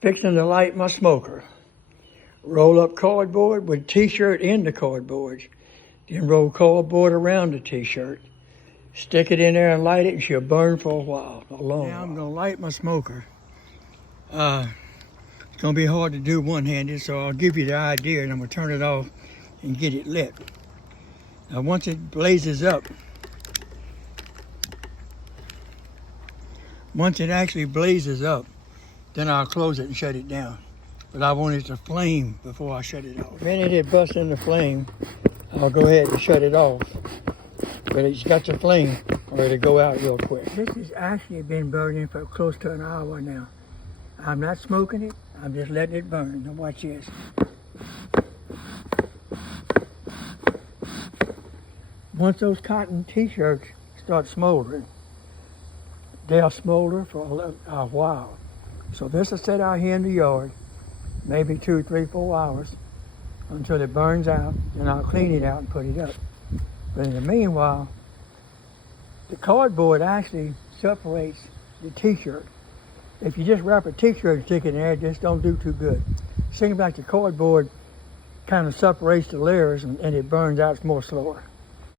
Fixing to light my smoker. Roll up cardboard with t-shirt in the cardboard. Then roll cardboard around the t-shirt. Stick it in there and light it, and she'll burn for a while, a long while. Now I'm gonna light my smoker. It's gonna be hard to do one-handed, so I'll give you the idea, and I'm gonna turn it off and get it lit. Now once it blazes up, once it actually blazes up, then I'll close it and shut it down. But I want it to flame before I shut it off. The minute it busts into flame, I'll go ahead and shut it off. But it's got to flame or it'll go out real quick. This has actually been burning for close to an hour now. I'm not smoking it, I'm just letting it burn. Now watch this. Once those cotton t-shirts start smoldering, they'll smolder for a while. So this will sit out here in the yard, maybe 2, 3, 4 hours until it burns out, and I'll clean it out and put it up. But in the meanwhile, the cardboard actually separates the t-shirt. If you just wrap a t-shirt and stick it in there, it just don't do too good. Seems like the cardboard kind of separates the layers and it burns out more slower.